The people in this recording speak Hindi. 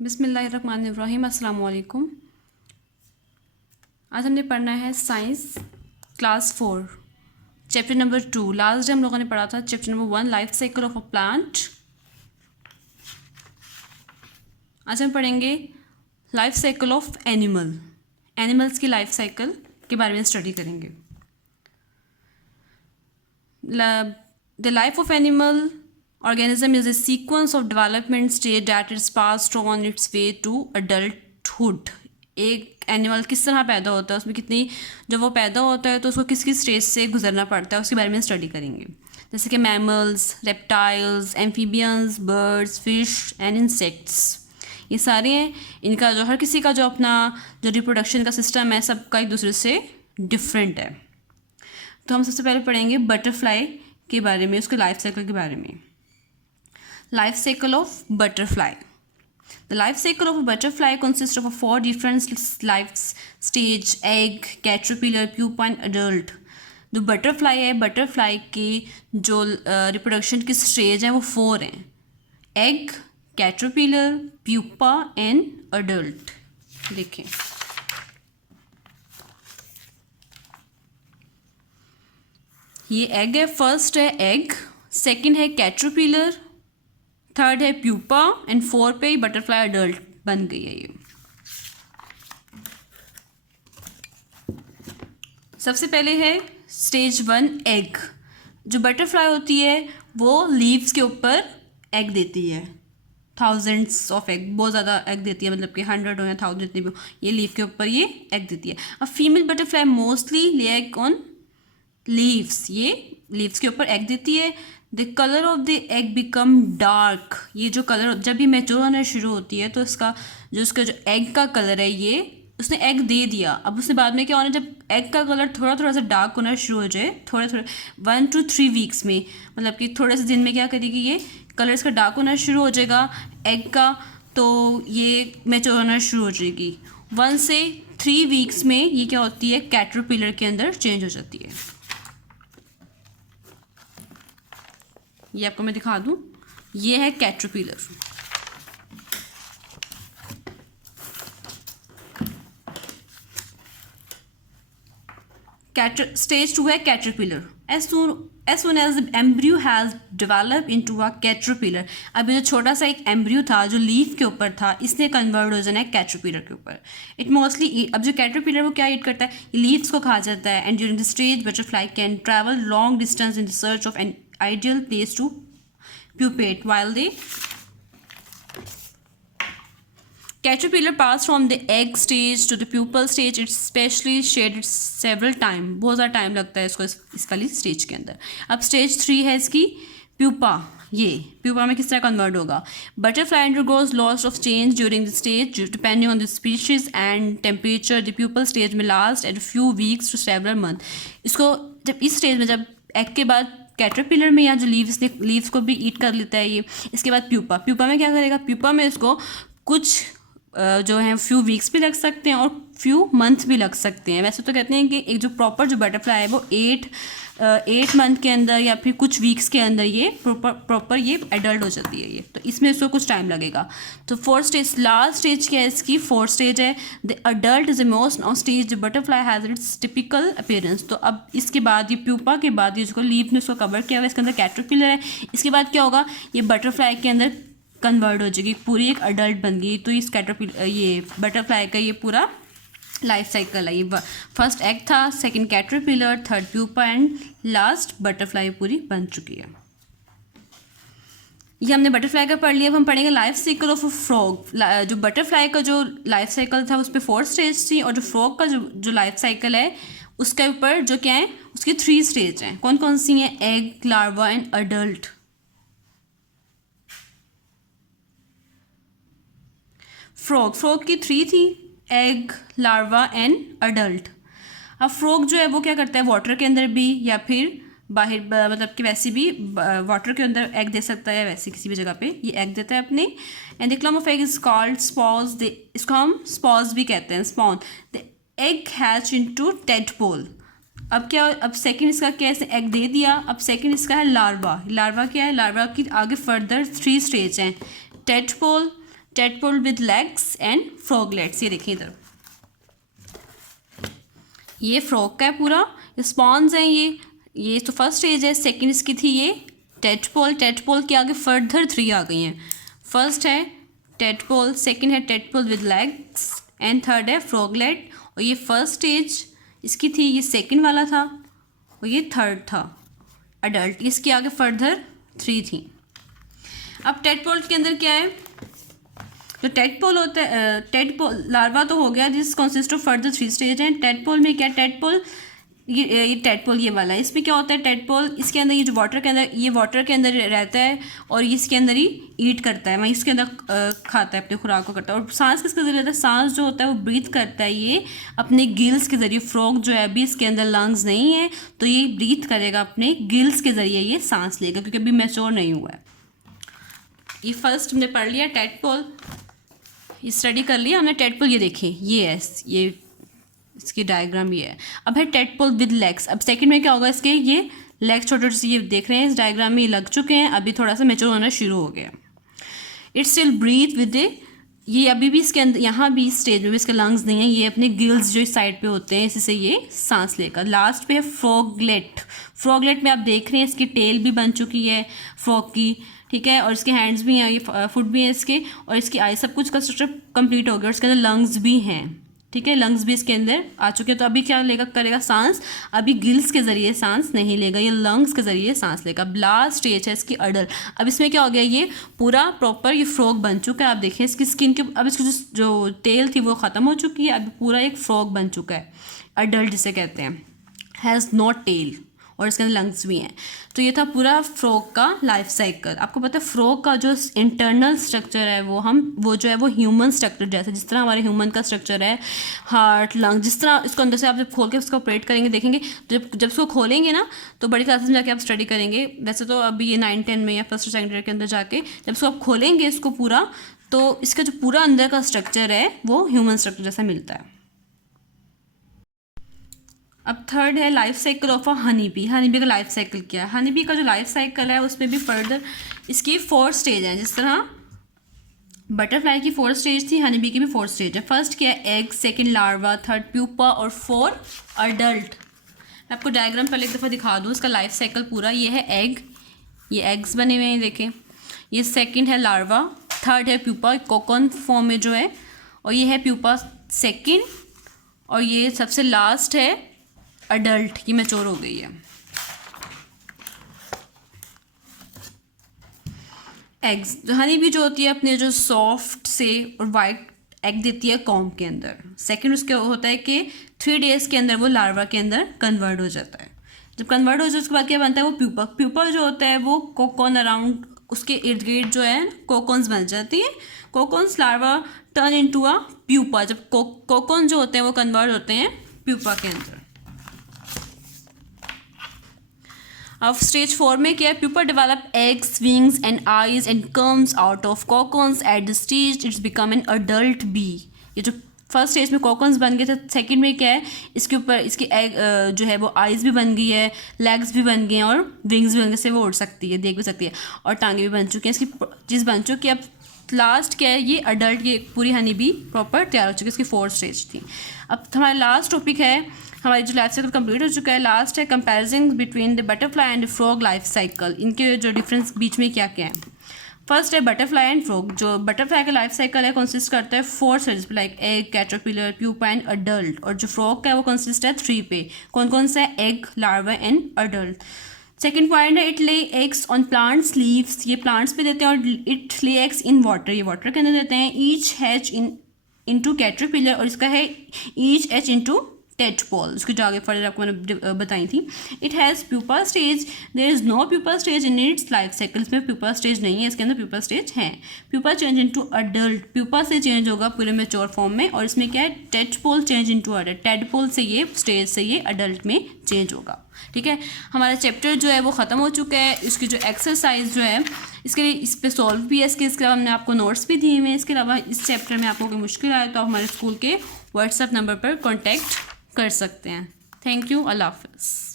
बिस्मिल्लाहिर्रहमानिर्रहीम। अस्सलाम वालेकुम। आज हमने पढ़ना है science class 4 chapter number 2। Last day हम लोगों ने पढ़ा था chapter number 1 life cycle of a plant. आज हम पढ़ेंगे लाइफ साइकिल ऑफ एनिमल्स की लाइफ साइकिल के बारे में स्टडी करेंगे। The life of animal organism is a sequence of development stage that is passed on its way to adulthood। एक एनिमल किस तरह पैदा होता है, उसमें कितनी, जब वो पैदा होता है तो उसको किस किस स्टेज से गुजरना पड़ता है, उसके बारे में स्टडी करेंगे। जैसे कि mammals, reptiles, amphibians, birds, fish and insects, ये सारे हैं। इनका जो हर किसी का जो अपना जो रिप्रोडक्शन का सिस्टम है, सबका एक दूसरे से डिफरेंट है। तो हम सबसे पहले पढ़ेंगे बटरफ्लाई के बारे में, उसके लाइफ साइकिल के बारे में। Life cycle of butterfly. The life cycle of a butterfly consists of 4 different life stage: egg, caterpillar, pupa and adult। जो बटरफ्लाई है, बटरफ्लाई की जो रिप्रोडक्शन की स्टेज है वो 4 हैं: egg, caterpillar, pupa and adult. देखें, ये एग है, फर्स्ट है एग, सेकंड है कैटरपिलर, थर्ड है प्यूपा एंड 4 पे बटरफ्लाई अडल्ट बन गई है। ये सबसे पहले है स्टेज 1 एग। जो बटरफ्लाई होती है वो लीव्स के ऊपर एग देती है, थाउजेंड्स ऑफ एग, बहुत ज़्यादा एग देती है, मतलब कि 100 हो या 1000 जितनी भी हो, ये लीव के ऊपर ये एग देती है। अब फीमेल बटरफ्लाई मोस्टली ले एग ऑन लीव्स, ये लीव्स के ऊपर एग देती है। The colour of the egg become dark. ये जो कलर जब भी मैच्योर होना शुरू होती है तो इसका जो एग का कलर है, ये उसने एग दे दिया, अब उसने बाद में क्या होना, जब एग का कलर थोड़ा थोड़ा सा डार्क होना शुरू हो जाए, थोड़े 1 to 3 वीक्स में, मतलब कि थोड़े से दिन में क्या करेगी, ये कलर इसका डार्क होना शुरू हो जाएगा एग का, तो ये मैच्योर होना शुरू हो जाएगी। 1 से 3 वीक्स में ये क्या होती है, कैटरपिलर के अंदर चेंज हो जाती है। ये आपको मैं दिखा दूं, ये है कैटरपिलर। स्टेज 2 है caterpillar. as soon as the embryo has developed into a caterpillar। अभी जो छोटा सा एक एम्ब्रियो था जो लीफ के ऊपर था, इसने कन्वर्ट हो जाना है कैटरपिलर के ऊपर। इट मोस्टली, अब जो कैटरपिलर वो क्या ईट करता है, ये लीव्स को खा जाता है। And during the stage butterfly can travel long distance in the search of an ideal place to pupate while the caterpillar passed from the egg stage to the pupal stage। It's specially shaded several time, बहुत ज़्यादा टाइम लगता है इसको इस वाली स्टेज के अंदर। अब स्टेज 3 है इसकी प्यूपा। ये प्यूपा में किस तरह कन्वर्ट होगा, butterfly undergoes loss of change during the stage depending on the species and temperature. The pupal stage में last at few weeks to several month. इसको जब इस स्टेज में, जब एग के बाद कैटरपिलर में या जो लीव्स को भी ईट कर लेता है ये, इसके बाद प्यूपा में क्या करेगा, प्यूपा में इसको कुछ जो है फ्यू वीक्स भी लग सकते हैं और फ्यू मंथ भी लग सकते हैं। वैसे तो कहते हैं कि एक जो प्रॉपर जो बटरफ्लाई है वो 8 मंथ के अंदर या फिर कुछ वीक्स के अंदर ये प्रॉपर ये एडल्ट हो जाती है। ये तो इसमें इसको कुछ टाइम लगेगा। तो 4th स्टेज, लास्ट स्टेज क्या है इसकी, 4th स्टेज है the adult is the most stage. The butterfly has its typical appearance. तो अब इसके बाद ये प्यूपा के बाद ये जो लीफ ने उसको कवर किया हुआ है, इसके अंदर कैटरपिलर है, इसके बाद क्या होगा, ये बटरफ्लाई के अंदर कन्वर्ट हो जाएगी, पूरी एक अडल्ट बन गई। तो इस ये बटरफ्लाई का ये पूरा लाइफ साइकिल है। ये फर्स्ट एग था, second caterpillar, third pupa and last butterfly पूरी बन चुकी है। ये हमने बटरफ्लाई का पढ़ लिया। अब हम पढ़ेंगे life cycle of a frog. जो बटरफ्लाई का जो लाइफ साइकिल था उस पर 4 स्टेज थी, और जो फ्रॉग का जो लाइफ साइकिल है उसके ऊपर जो क्या है, उसकी 3 स्टेज हैं। कौन कौन सी हैं, egg, larva and adult. Frog की 3 थी, एग, लार्वा एंड अडल्ट। अब फ्रॉग जो है वो क्या करता है, वाटर के अंदर भी या फिर बाहर, मतलब कि वैसे भी वाटर के अंदर एग दे सकता है, वैसे किसी भी जगह पे ये एग देता है अपने। And the क्लम of egg is called sponge. इसको हम स्पॉज भी कहते हैं, spawn. The egg hatch into tadpole. अब क्या, अब सेकंड इसका क्या है, एग दे दिया, अब सेकंड इसका है लार्वा। लार्वा क्या है, लार्वा की आगे फर्दर 3 स्टेज हैं, tadpole, tadpole with legs and froglets. ये देखिए इधर, ये फ्रॉग का है पूरा, स्पॉन्स हैं ये तो फर्स्ट स्टेज है। सेकंड इसकी थी ये टेडपोल, टेडपोल के आगे फर्दर 3 आ गई हैं। फर्स्ट है टेडपोल, सेकंड है tadpole with legs and third है फ्रॉगलेट। और ये फर्स्ट स्टेज इसकी थी, ये सेकंड वाला था और ये थर्ड था अडल्ट। इसके आगे फर्दर 3 थी। अब टेडपोल के अंदर क्या है, जो टेडपोल होता है, टेडपोल लार्वा तो हो गया, this consist of further 3 stage हैं। टेडपोल में क्या, टेडपोल ये टेडपोल ये वाला है, इसमें क्या होता है, टेडपोल इसके अंदर ये जो वाटर के अंदर, ये वाटर के अंदर रहता है और इसके अंदर ही ईट करता है, वहीं इसके अंदर खाता है, अपने खुराक को करता है। और सांस किसके जरिए लेता है, सांस जो होता है वो ब्रीथ करता है ये अपने गिल्स के ज़रिए। फ्रॉग जो है अभी इसके अंदर लंग्स नहीं है तो ये ब्रीथ करेगा अपने गिल्स के ज़रिए, ये सांस लेगा क्योंकि अभी मैच्योर नहीं हुआ है। ये फर्स्ट हमने पढ़ लिया टेडपोल, ये स्टडी कर लिया हमने टेडपोल। ये देखिए ये है, ये इसकी डायग्राम ये है। अब है टेडपोल विद लेग्स। अब सेकंड में क्या होगा, इसके ये लेग्स छोटे छोटे से ये देख रहे हैं इस डायग्राम में, ये लग चुके हैं, अभी थोड़ा सा मैच्योर होना शुरू हो गया। इट्स स्टिल ब्रीथ विद ए, ये अभी भी इसके अंदर यहाँ भी स्टेज में भी इसके लंग्स नहीं है, ये अपने गिल्स जो इस साइड पे होते हैं इसी से ये सांस लेगा। लास्ट पे है फ्रॉगलेट। फ्रॉगलेट में आप देख रहे हैं इसकी टेल भी बन चुकी है फ्रॉग की, ठीक है, और इसके हैंड्स भी हैं, ये फुट भी है इसके, और इसकी आई, सब कुछ का स्ट्रक्चर कंप्लीट हो गया। और इसके अंदर लंग्स भी हैं, ठीक है, लंग्स भी इसके अंदर आ चुके हैं। तो अभी क्या लेगा, करेगा सांस, अभी गिल्स के ज़रिए सांस नहीं लेगा, ये लंग्स के ज़रिए सांस लेगा। लास्ट स्टेज है इसकी अडल्ट। अब इसमें क्या हो गया, ये पूरा प्रॉपर ये फ्रॉग बन चुका है। आप देखिए इसकी स्किन के, अब इसकी जो टेल थी वो ख़त्म हो चुकी है, अभी पूरा एक फ्रॉग बन चुका है, अडल्ट जिसे कहते हैं, हैज़ नॉट टेल, और इसके अंदर लंग्स भी हैं। तो ये था पूरा फ्रॉग का लाइफ साइकिल। आपको पता है फ्रॉग का जो इंटरनल स्ट्रक्चर है वो जो है वो ह्यूमन स्ट्रक्चर जैसे, जिस तरह हमारे ह्यूमन का स्ट्रक्चर है, हार्ट, लंग, जिस तरह इसको अंदर से आप जब खोल के उसको ऑपरेट करेंगे देखेंगे, जब इसको खोलेंगे ना तो बड़ी क्लासेस में जाके आप स्टडी करेंगे। वैसे तो अभी ये 9-10 में या फर्स्ट सेकेंड ईयर के अंदर जाके जब इसको आप खोलेंगे इसको पूरा, तो इसका जो पूरा अंदर का स्ट्रक्चर है वो ह्यूमन स्ट्रक्चर जैसा मिलता है। अब थर्ड है life cycle of a honey bee. Honey bee का लाइफ साइकिल क्या है, हनी बी का जो लाइफ साइकिल है उसमें भी फर्दर इसकी 4 स्टेज हैं। जिस तरह बटरफ्लाई की 4 स्टेज थी, हनी बी की भी 4 स्टेज है। फर्स्ट क्या है, egg, second larva, third pupa और 4 अडल्ट। मैं आपको डायग्राम पहले एक दफ़ा दिखा दूँ इसका लाइफ साइकिल पूरा। ये है एग, ये एग्स बने हुए हैं देखें, ये सेकेंड है लार्वा, थर्ड है प्यूपा कोकोन फॉर्म में जो है, और ये है प्यूपा सेकेंड, और ये सबसे लास्ट है अडल्ट की मैच्योर हो गई है। एग्स, हनी भी जो होती है अपने जो सॉफ्ट से और वाइट एग देती है कॉम्ब के अंदर। सेकंड उसके होता है कि 3 डेज़ के अंदर वो लार्वा के अंदर कन्वर्ट हो जाता है। जब कन्वर्ट हो जाए उसके बाद क्या बनता है, वो प्यूपा। प्यूपा जो होता है वो कोकोन अराउंड उसके इर्द गिर्द जो है कोकोन्स बन जाती हैं। Cocoons larva turn into a pupa. जब कोकोन जो होते हैं वो कन्वर्ट होते हैं प्यूपा के अंदर। अब स्टेज 4 में क्या है, pupa develop eggs, wings and eyes and comes out of cocoons. At the stage its become an adult bee. ये जो फर्स्ट स्टेज में कॉकॉन्स बन गए थे, सेकंड में क्या है, इसके ऊपर इसकी एग जो है वो आईज भी बन गई है, लेग्स भी बन गए हैं और विंग्स भी बन गए से वो उड़ सकती है, देख भी सकती है, और टांगे भी बन चुकी हैं, इसकी चीज़ बन चुकी है। अब लास्ट क्या है, ये अडल्ट, ये पूरी हनी बी प्रॉपर तैयार हो चुकी है, इसकी 4 स्टेज थी। अब हमारा लास्ट टॉपिक है, हमारी जो लाइफ साइकिल कंप्लीट हो चुका है। लास्ट है comparison between the butterfly and frog life cycle. इनके जो डिफरेंस बीच में क्या क्या है। फर्स्ट है बटरफ्लाई एंड फ्रॉग। जो बटरफ्लाई का लाइफ साइकिल है कंसिस्ट करता है 4 stage like egg, caterpillar, pupa and adult. और जो फ्रॉग का है वो कंसिस्ट है 3 पे। कौन कौन सा है, egg, larva and adult. Second point है it lay eggs on plants leaves. ये प्लांट्स पे देते हैं, और it lay eggs in water, ये वाटर के अंदर देते हैं। ईच हैच इनटू कैटरपिलर, और इसका है ईच हैच इनटू टेडपोल। उसकी जो आगे फर्दर आपको मैंने बताई थी। It has pupa stage, there is no pupa stage in its life cycle. इसमें प्यूपा स्टेज नहीं है, इसके अंदर प्यूपा स्टेज है। Pupa change into adult, pupa से चेंज होगा पूरे मैच्योर फॉर्म में, और इसमें क्या है, tadpole change into adult. Tadpole से ये स्टेज से ये अडल्ट में चेंज होगा। ठीक है, हमारा चैप्टर जो है वो ख़त्म हो चुका है। इसकी जो एक्सरसाइज जो है इसके लिए इस पर सॉल्व भी है, इसके अलावा हमने आपको नोट्स भी दिए हुए हैं। इसके अलावा इस चैप्टर में आपको कोई मुश्किल आए तो आप हमारे स्कूल के व्हाट्सएप नंबर पर कॉन्टैक्ट कर सकते हैं। थैंक यू, अल्लाह हाफ़िज़।